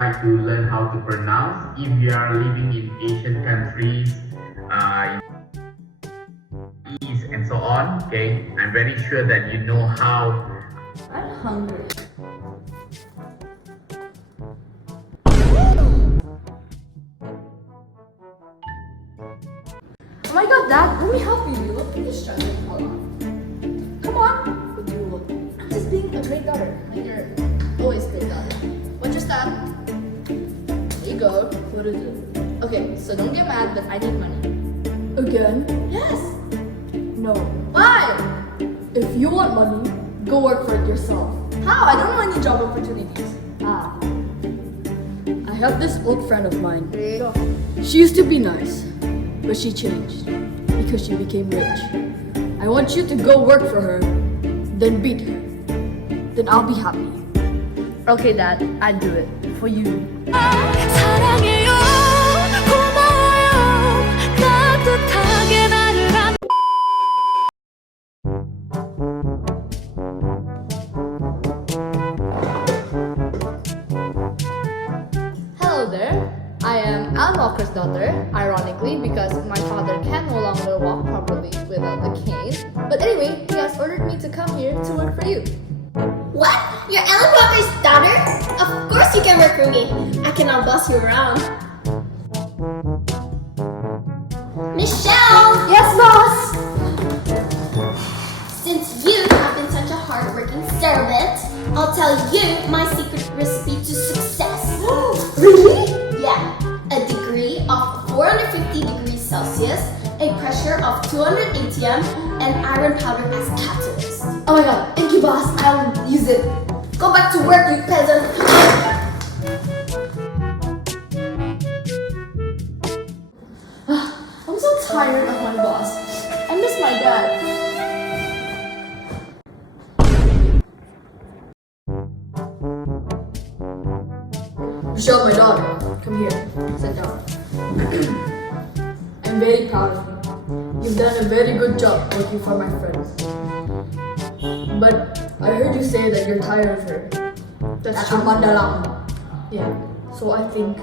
like to learn how to pronounce. If you are living in Asian countries, East and so on, okay, I'm very sure that you know how. I'm hungry. Oh my god, Dad, let me help you. You look pretty stressed a lot. Come on. What do you look? I'm just being a great daughter. Like you're always a great daughter. What's your stat? There you go. What is it? Okay, so don't get mad, but I need money. Again? Yes. No. Why? If you want money, go work for it yourself. How? I don't know any job opportunities. Ah. I have this old friend of mine. There you go. She used to be nice, but she changed because she became rich. I want you to go work for her, then beat her. Then I'll be happy. Okay, Dad, I'd do it for you. 사랑해요 고마워요 따뜻하게 나를 안 Hello there. I am Alan Walker's daughter, ironically because my father can no longer walk properly without a cane. But anyway, he has ordered me to come here to work for you. What? You're Ellen Walker's daughter? Of course you can work for me. I can now boss you around. Michelle! Yes, boss! Since you have been such a hardworking servant, I'll tell you my secret recipe to success. Really? Yeah, a degree of 450 degrees Celsius, a pressure of 200 atm, and iron powder as catalyst. Oh my god, thank you, boss. I'll use it. Go back to work, you peasant. I'm so tired of my boss. I miss my dad. Michelle, my daughter, come here. Sit down. I'm very proud of you. You've done a very good job working for my friends. But I heard you say that you're tired of her. That's true. Amanda lang. Yeah. So I think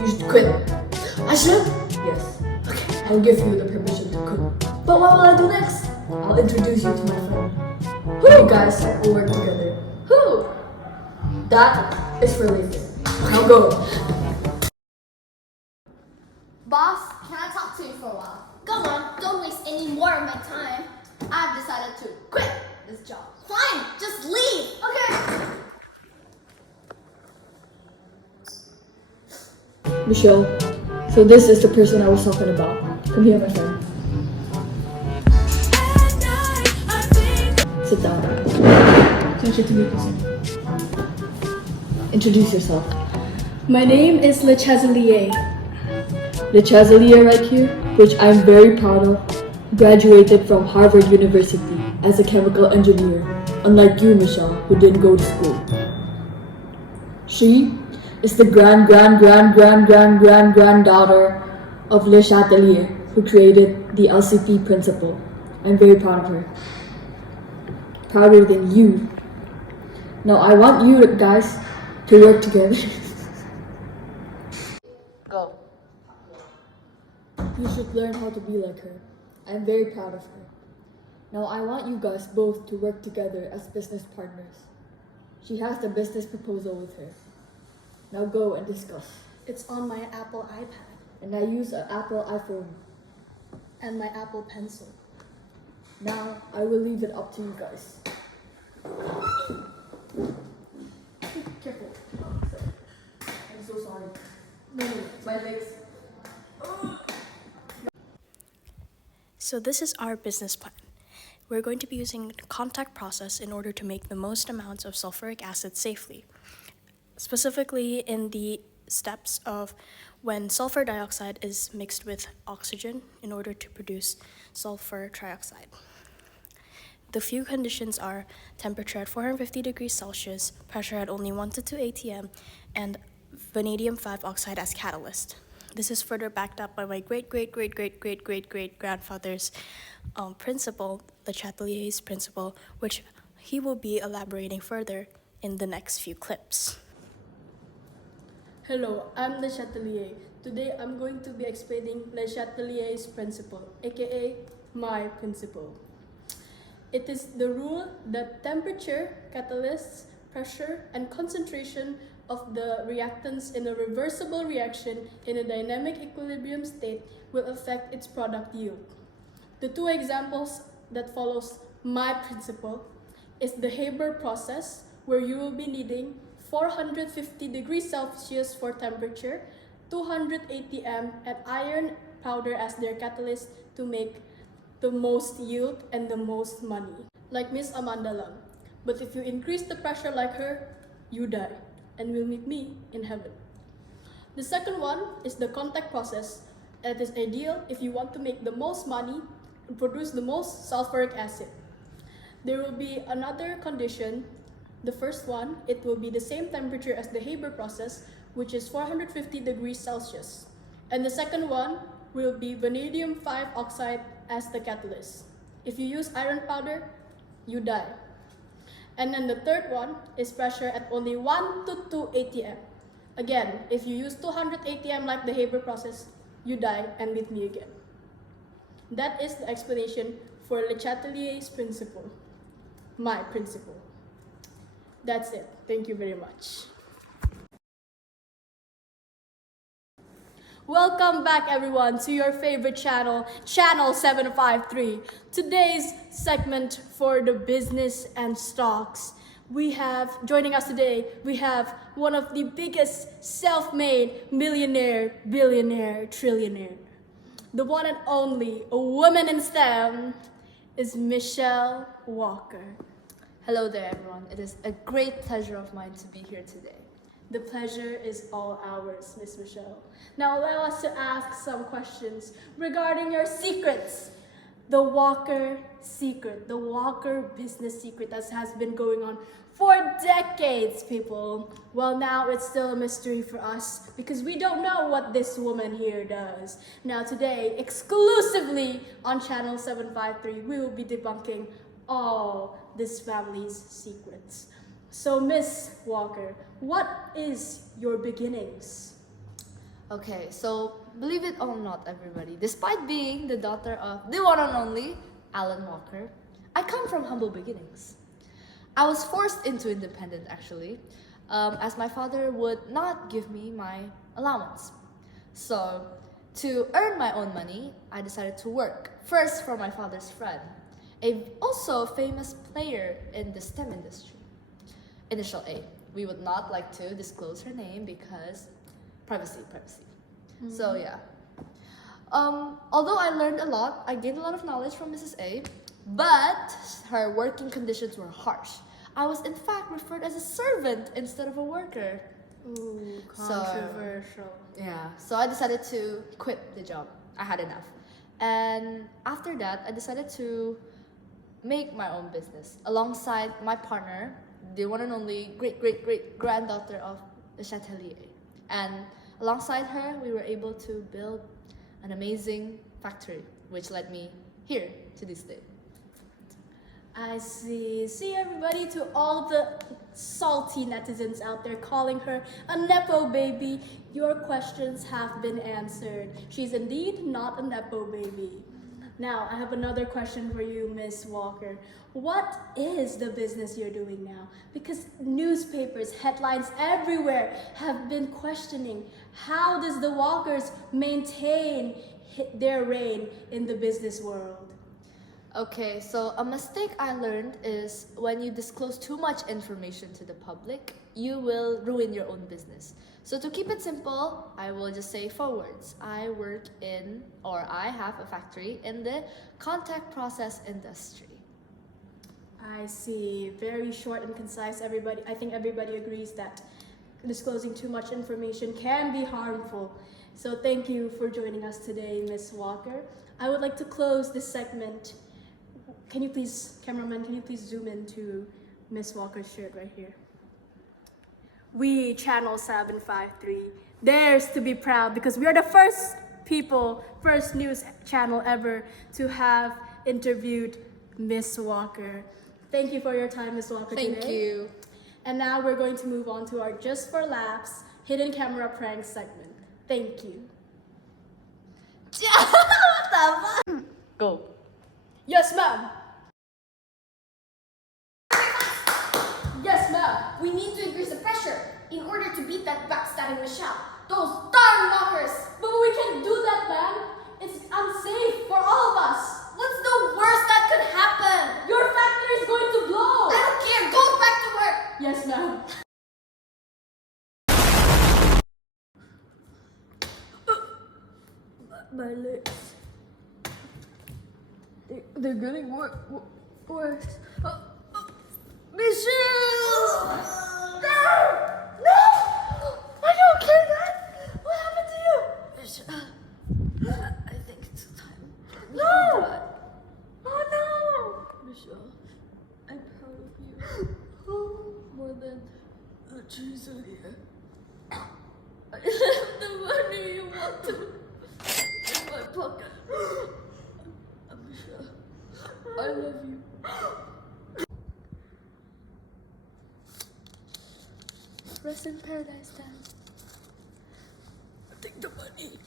you should quit. I should? Yes. Okay. I'll give you the permission to quit. But what will I do next? I'll introduce you to my friend. You guys will work together. Who? That is for later. Now go. Boss, can I talk to you for a while? Go on, don't waste any more of my time. I've decided to quit this job. Fine, just leave. Okay. Michelle, so this is the person I was talking about. Come here, my friend. Sit down. Pleasure to meet you. Introduce yourself. My name is Le Chazelier. Le Chazelier right here, which I'm very proud of, graduated from Harvard University as a chemical engineer, unlike you, Michelle, who didn't go to school. She is the granddaughter of Le Chatelier, who created the LCP principle. I'm very proud of her. Prouder than you. Now I want you guys to work together. Go. You should learn how to be like her. I'm very proud of her. Now I want you guys both to work together as business partners. She has the business proposal with her. Now go and discuss. It's on my Apple iPad And I use an Apple iPhone. and my Apple Pencil. Now I will leave it up to you guys. Careful. I'm so sorry. No, my legs. So this is our business plan. We're going to be using the contact process in order to make the most amounts of sulfuric acid safely. Specifically in the steps of when sulfur dioxide is mixed with oxygen in order to produce sulfur trioxide. The few conditions are temperature at 450 degrees Celsius, pressure at only 1 to 2 atm, and vanadium 5 oxide as catalyst. This is further backed up by my great-great-great-great-great-great-grandfather's principle, Le Chatelier's principle, which he will be elaborating further in the next few clips. Hello, I'm Le Chatelier. Today I'm going to be explaining Le Chatelier's principle, aka my principle. It is the rule that temperature, catalysts, pressure, and concentration of the reactants in a reversible reaction in a dynamic equilibrium state will affect its product yield. The two examples that follows my principle is the Haber process, where you will be needing 450 degrees Celsius for temperature, 280 m and iron powder as their catalyst to make the most yield and the most money, like Miss Amanda Lam. But if you increase the pressure like her, you die and will meet me in heaven. The second one is the contact process. It is ideal if you want to make the most money and produce the most sulfuric acid. There will be another condition. The first one, it will be the same temperature as the Haber process, which is 450 degrees Celsius. And the second one will be vanadium 5 oxide as the catalyst. If you use iron powder, you die. And then the third one is pressure at only 1 to 280 m. Again, if you use 280 m like the Haber process, you die and meet me again. That is the explanation for Le Chatelier's principle, my principle. That's it. Thank you very much. Welcome back, everyone, to your favorite channel, Channel 753. Today's segment for the business and stocks. Joining us today, we have one of the biggest self-made millionaire, billionaire, trillionaire. The one and only woman in STEM is Michelle Walker. Hello there, everyone. It is a great pleasure of mine to be here today. The pleasure is all ours, Miss Michelle. Now allow us to ask some questions regarding your secrets. The Walker secret, the Walker business secret that has been going on for decades, people. Well, now it's still a mystery for us because we don't know what this woman here does. Now today, exclusively on Channel 753, we will be debunking all this family's secrets. So, Miss Walker, what is your beginnings? Okay, so believe it or not, everybody, despite being the daughter of the one and only Alan Walker, I come from humble beginnings. I was forced into independent, actually, as my father would not give me my allowance. So, to earn my own money, I decided to work, first for my father's friend, also famous player in the STEM industry. Initial A. We would not like to disclose her name because privacy. So yeah. Although I learned a lot, I gained a lot of knowledge from Mrs. A, but her working conditions were harsh. I was in fact referred as a servant instead of a worker. Ooh, controversial. So I decided to quit the job. I had enough. And after that, I decided to make my own business alongside my partner, the one and only great granddaughter of the Chatelier. And alongside her, we were able to build an amazing factory, which led me here to this day. I see. See, everybody, to all the salty netizens out there calling her a Nepo baby, your questions have been answered. She's indeed not a Nepo baby. Now, I have another question for you, Miss Walker. What is the business you're doing now? Because newspapers, headlines everywhere have been questioning, how does the Walkers maintain their reign in the business world? Okay, so a mistake I learned is when you disclose too much information to the public, you will ruin your own business. So to keep it simple, I will just say 4 words. I have a factory in the contact process industry. I see. Very short and concise, everybody. I think everybody agrees that disclosing too much information can be harmful. So thank you for joining us today, Miss Walker. I would like to close this segment. Can you please, cameraman, zoom into Miss Walker's shirt right here? We, Channel 753, dares to be proud because we are the first news channel ever to have interviewed Miss Walker. Thank you for your time, Miss Walker, today. Thank you. And now we're going to move on to our Just for Laughs hidden camera prank segment. Thank you. Go. Yes, ma'am. Yes, ma'am. We need to increase the pressure in order to beat that backstabbing Michelle. Those darn walkers! But we can't do that, ma'am. It's unsafe for all of us. What's the worst that could happen? Your factory is going to blow. I don't care. Go back to work. Yes, ma'am. My legs. They're getting worse. Michelle! No! No! I don't care that! What happened to you? Michelle, I think it's time. No! Oh no! Michelle, I'm proud of you. More than Charissa here. I have the money you want to in my pocket. Michelle, I love you. Rest in paradise, Dad. Take the money.